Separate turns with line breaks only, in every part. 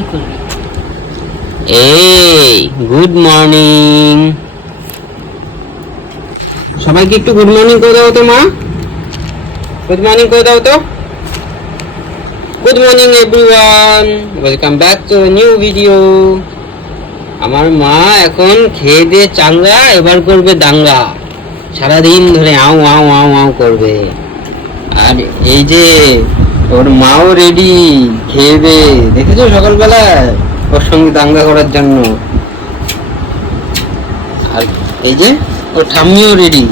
কি করবি?
এই গুড মর্নিং সবাইকে একটু গুড মর্নিং করে দাও তো মা। গুড মর্নিং করে দাও তো। Good morning everyone welcome back to new video আমার মা এখন খেয়ে দিয়ে চাঙ্গা, এবার করবে দাঙ্গা। সারাদিন ধরে আও আও আও আও করবে। আর এই যে ওর মাও রেডি খেয়ে দে দেখেছ সকালবেলা ওর সঙ্গে দাঙ্গা করার জন্য। আর এই যে, ওর ঠাম্মিও রেডি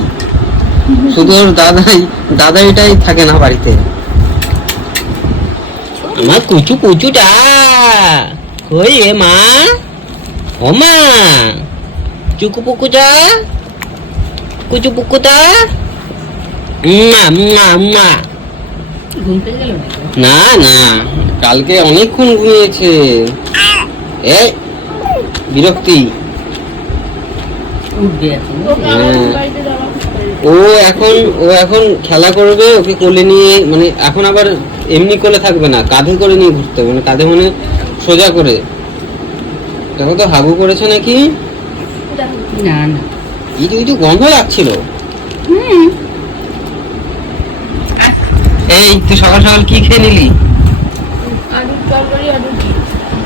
শুধু ওর দাদাই, দাদাইটাই থাকে না বাড়িতে। আমার কুচু কুচুটা! কই এ মা? ও মা! চুকু পুকুটা? কুচু পুকুটা? মা মা মা? না না কালকে অনেকক্ষণ ঘুমিয়েছে। এ বিরক্তি। হ্যাঁ। ও এখন ও এখন খেলা করবে ওকে কোলে নিয়ে মানে এখন আবার এমনি কোলে থাকবে না কাঁধে করে নিয়ে ঘুরতে হবে মানে কাঁধে মানে সোজা করে। দেখো তো হাগু করেছে নাকি?
না না।
ইটু ইটু গন্ধ লাগছিল। এই তুই সকাল সকাল কি খেয়ে নিলি?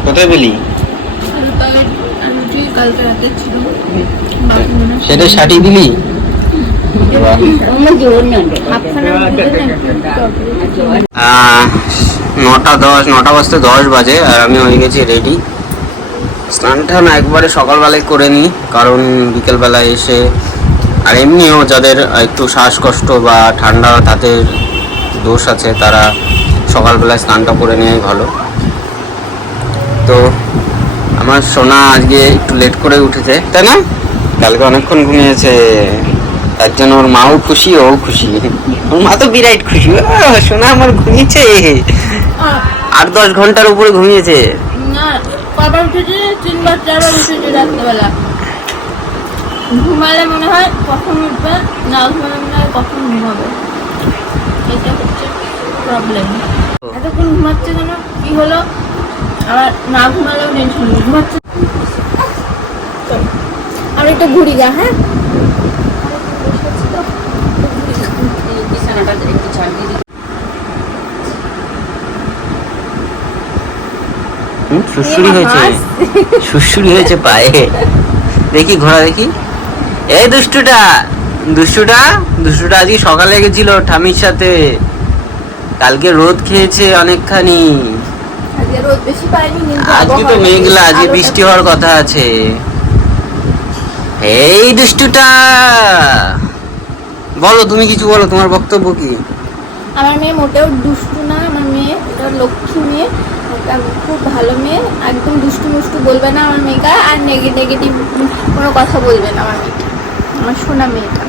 কোথায় পেলি? সেটা সাটিয়ে দিলি? নটা দশ নটা বাজতে দশ বাজে আর আমি হয়ে গেছি রেডি স্নান টান একবারে সকালবেলায় করে নিই কারণ বিকেলবেলায় এসে আর এমনিও যাদের একটু শ্বাসকষ্ট বা ঠান্ডা তাদের দোষ আছে, তারা সকালবেলায় স্নানটা করে নেওয়াই ভালো। তো আমার সোনা আজকে একটু লেট করে উঠেছে, তাই না? কালকে অনেকক্ষণ ঘুমিয়েছে, তার জন্য ওর মাও খুশি ও খুশি। ওর মা তো বিরাট খুশি সোনা আমার ঘুমিয়েছে। আট দশ ঘণ্টার উপরে ঘুমিয়েছে।
ঘুমালে মনে হয় কখন উঠবে, না ঘুমালে মনে হয় কখন ঘুমাবে। এটা হচ্ছে প্রবলেম এতক্ষণ ঘুমাচ্ছে কেন? কি হলো? আবার না ঘুমালেও টেনশন ঘুমাচ্ছে। আর একটু ঘুরি গা হ্যাঁ?
বিছানাটা একটু ছাড় দিয়ে দিই।
সুড়সুড়ি হয়েছে হয়েছে পায়ে। দেখি ঘোড়া দেখি। এই দুষ্টুটা! দুষ্টুটা? দুষ্টুটা আজকে সকালে গেছিল ঠামির সাথে। কালকে রোদ খেয়েছে অনেকখানি।
আজকে রোদ বেশি পাইনি কিন্তু
আজকে তো মেঘলা আজকে বৃষ্টি হওয়ার কথা আছে। এই দুষ্টুটা! বলো তুমি কিছু বলো তোমার বক্তব্য কি?
আমার মেয়ে মোটেও দুষ্টু না আমার মেয়ে এটা লক্ষ্মী মেয়ে খুব ভালো মেয়ে একদম দুষ্টু মুষ্টু বলবে না আমার মেয়েটা আর নেগেটিভ কোনো কথা বলবে না আমার মেয়েটা আমার সোনা মেয়েটা।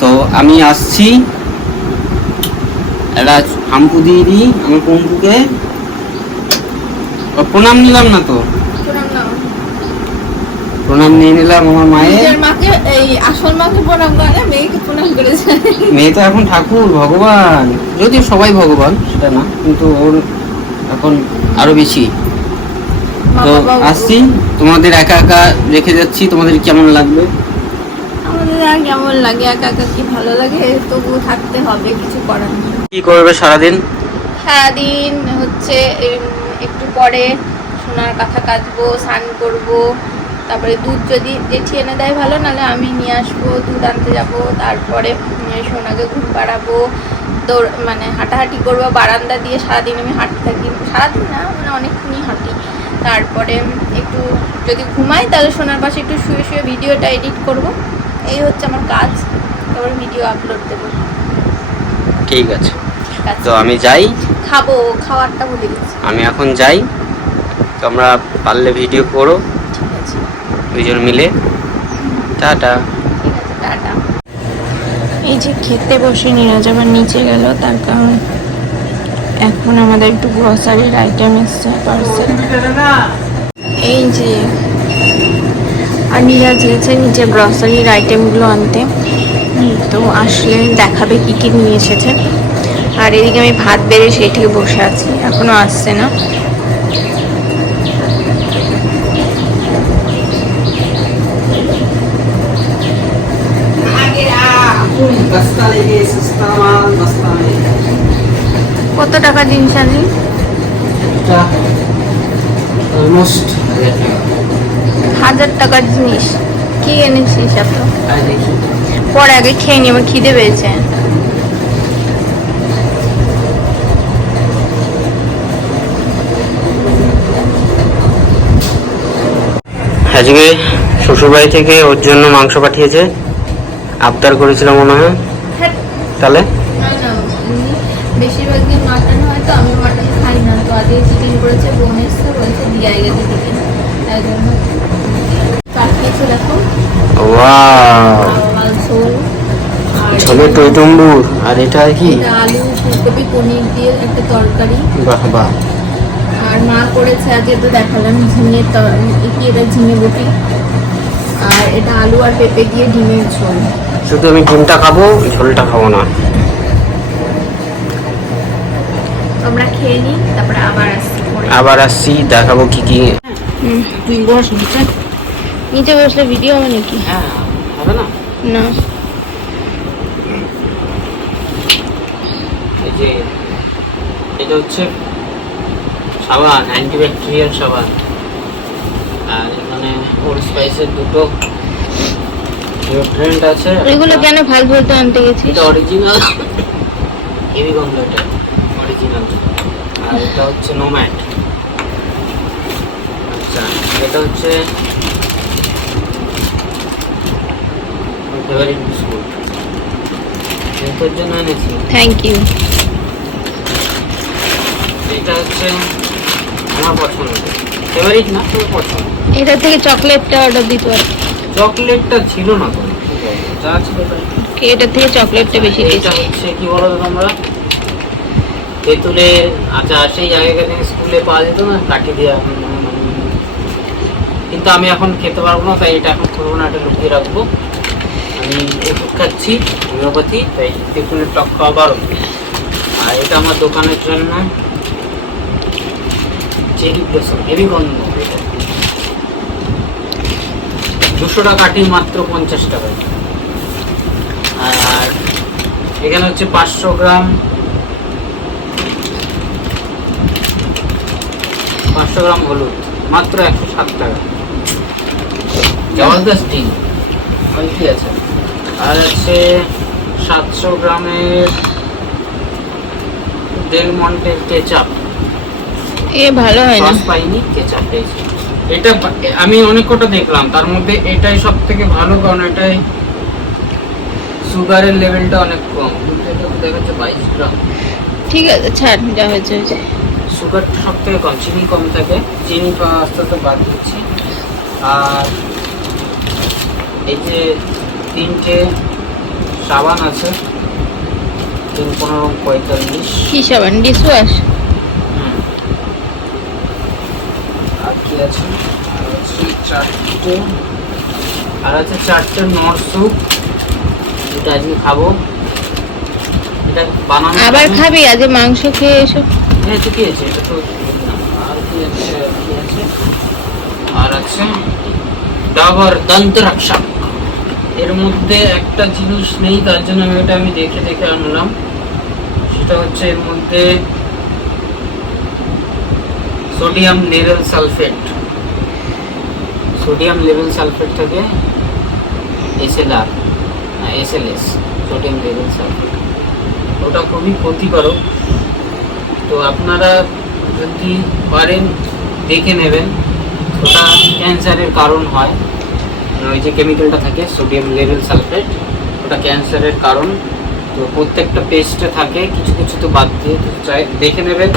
তো আমি আসছি একটা হাম্পু দিয়ে দিই পম্পুকে প্রণাম নিলাম না তো?
প্রণাম
নিয়ে নিলাম আমার মায়ের।
মাকে এই আসল মাকে প্রণাম করে মেয়েকে প্রণাম করেছে
মেয়ে তো এখন ঠাকুর ভগবান। যদিও সবাই ভগবান সেটা না কিন্তু ওর এখন আরও বেশি। তো আসছি তোমাদের একা একা রেখে যাচ্ছি তোমাদের কেমন লাগবে
আমাদের আর কেমন লাগে একা একা কি ভালো লাগে? তবু থাকতে হবে কিছু করার নেই।
কি করবে সারাদিন?
সারাদিন হচ্ছে উম, একটু পরে সোনার কাঁথা কাচবো স্নান করব তারপরে দুধ যদি জেঠি এনে দেয় ভালো নাহলে আমি নিয়ে আসব দুধ আনতে যাব তারপরে উম, সোনাকে ঘুম পাড়াবো দৌড় মানে হাঁটাহাঁটি করব বারান্দা দিয়ে সারাদিন আমি হাঁটতে থাকি। সারাদিন না মানে অনেকক্ষণই হাঁটি। তারপরে একটু যদি ঘুমাই তাহলে সোনার পাশে একটু শুয়ে শুয়ে ভিডিওটা এডিট করব। এই হচ্ছে আমার কাজ। তারপরে ভিডিও আপলোড দেবো।
ঠিক আছে।
ঠিক আছে।
তো আমি যাই।
খাব খাওয়ারটা ভুলে গেছি।
আমি এখন যাই। তোমরা পারলে ভিডিও করো।
ঠিক আছে।
দুজন মিলে। টাটা।
ঠিক আছে টাটা। এই যে খেতে বসে নিরাজ আবার নিচে গেল তার কারণ এখন আমাদের একটু গ্রসারির আইটেম এসছে পার্সেল এই যে আর নিরাজ গেছে নিচে গ্রসারির আইটেমগুলো আনতে। তো আসলে দেখাবে কি কি নিয়ে এসেছে। আর এদিকে আমি ভাত বেড়ে সেই থেকে বসে আছি এখনও আসছে না। টাকা জিনিস
অলমোস্ট
হাজার টাকার জিনিস। কি এনেছিস এত? পরে আগে খেয়ে নি আমার খিদে পেয়েছে।
আজকে শ্বশুরবাড়ি থেকে ওর জন্য মাংস পাঠিয়েছে। আবদার করেছিল মনে হয়। তাহলে?
না না বেশিরভাগ দিন মাটন হয় তো আমি মাটন খাই না। তো আজকে চিকেন করেছে বোন এসছে বলছে দিয়ে আই গেছে চিকেন তাই জন্য দেখো
ছোলে টইটুম্বুর আর এটা কি?
আলু ফুলকপি পনির দিয়ে একটা তরকারি।
বাহ বাহ।
আর মা করেছে আজকে তো দেখালাম ঝিঙে কি এটা ঝিঙে বটি। আর এটা আলু আর পেঁপে দিয়ে ডিমের ঝোল।
শুধু আমি ডিমটা খাব ঝোলটা খাব না।
আমরা খেয়ে নিই তারপরে আবার আসছি
আবার আসছি দেখাবো কি কি।
তুই বস নিচে
নিচে বসলে ভিডিও হবে নাকি?
হ্যাঁ হবে না?
না।
এই যে এটা হচ্ছে সাবান অ্যান্টিব্যাকটেরিয়াল সাবান। আর এখানে ওল্ড স্পাইসের দুটো ডিওড্রেন্ট আছে।
এগুলো কেন ফাল বলতে আনতে গেছিস?
এটা অরিজিনাল হেভি গন্ধ এটা। অরিজিনাল আর এটা হচ্ছে নোম্যাট আচ্ছা এটা হচ্ছে ফেভারিট বিস্কুট এটার জন্য এনেছি।
থ্যাংক ইউ
এটা হচ্ছে আমার পছন্দ। ফেভারিট না তবে পছন্দ?
এটা থেকে চকলেটটা অর্ডার দিতে পারি।
চকলেটটা ছিল না তো। যা ছিল
এটা থেকে চকলেটটা বেশি
এটা হচ্ছে কি বলো তোমরা? তেঁতুলের আচার সেই আগেকার দিনে স্কুলে পাওয়া যেত না কাঠি দিয়ে কিন্তু আমি এখন খেতে পারব না তাই এটা এখন করব না এটা লুকিয়ে রাখব আমি ওষুধ খাচ্ছি হোমিওপ্যাথি তাই তেঁতুলের টক খাওয়া বারো আর এটা আমার দোকানের জন্য চেরি ব্লসম হেভি গন্ধ এটা দুশো মাত্র পঞ্চাশ টাকা আর এখানে হচ্ছে পাঁচশো গ্রাম পাঁচশো গ্রাম হলুদ মাত্র একশো সাত টাকা। জবরদস্ত কি আছে? আর আছে সাতশো গ্রামের মন্টের কেচাপ।
এ ভালো হয় না।
পাইনি কেচাপ পেয়েছি। এটা আমি অনেক কটা দেখলাম তার মধ্যে এটাই সব থেকে ভালো কারণ এটাই সুগারের লেভেলটা অনেক কম। দেখাচ্ছে বাইশ গ্রাম।
ঠিক আছে ছাড় যা হয়েছে।
সুগারটা সব থেকে কম চিনি কম থাকে চিনিটা আস্তে আস্তে বাদ দিচ্ছি আর এই যে তিনটে সাবান আছে তিন পনেরো পঁয়তাল্লিশ।
কি সাবান? Dish wash?
আর কি আছে? চারটে আর আছে চারটে নর স্যুপ। এটা আজকে খাব। এটা বানানো
আবার খাবি? আজ মাংস খেয়ে এসো।
হ্যাঁ আছে, এটা তো আর কি আছে? আর আছে ডাবর দন্ত রক্ষক এর মধ্যে একটা জিনিস নেই, তার জন্য আমি এটা আমি দেখে দেখে আনলাম। সেটা হচ্ছে এর মধ্যে sodium level sulphate. Sodium level sulphate থাকে SLR SLS, sodium level sulphate. ওটা খুবই ক্ষতিকারক। তো আপনারা যদি পারেন, দেখে নেবেন। ওটা ক্যান্সারের কারণ হয়। ওই যে কেমিক্যালটা থাকে সোডিয়াম লেভেল সালফেট ওটা ক্যান্সারের কারণ। তো প্রত্যেকটা পেস্টে থাকে, কিছু কিছু তো বাদ দিয়ে দেখে নেবেন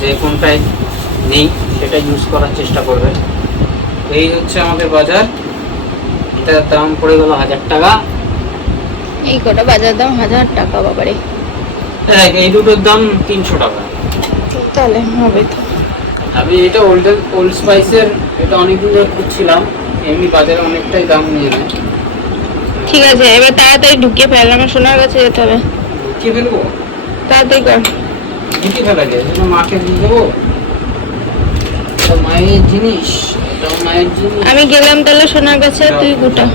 যে কোনটায় নেই, সেটা ইউজ করার চেষ্টা করবেন। এই হচ্ছে আমাদের বাজার। এটার দাম পড়ে গেল হাজার টাকা।
এই কটা বাজার দাম হাজার টাকা, বাবারে।
দেখ, এই দুটোর দাম তিনশো টাকা।
তাহলে হবে তো।
আমি এটা ওল্ড ওল্ড স্পাইসের এটা অনেকদিন ধরে খুঁজছিলাম এমনি বাজারে অনেকটাই দাম নিয়ে নেয়।
ঠিক আছে এবার তাড়াতাড়ি ঢুকিয়ে ফেল আমার সোনার কাছে যেতে হবে।
কি ফেলব?
তাড়াতাড়ি কর।
গুটি ফেলা যায় মাকে দিয়ে দেবো। মায়ের জিনিস এটা মায়ের জিনিস।
আমি গেলাম তাহলে সোনার কাছে তুই গোটা।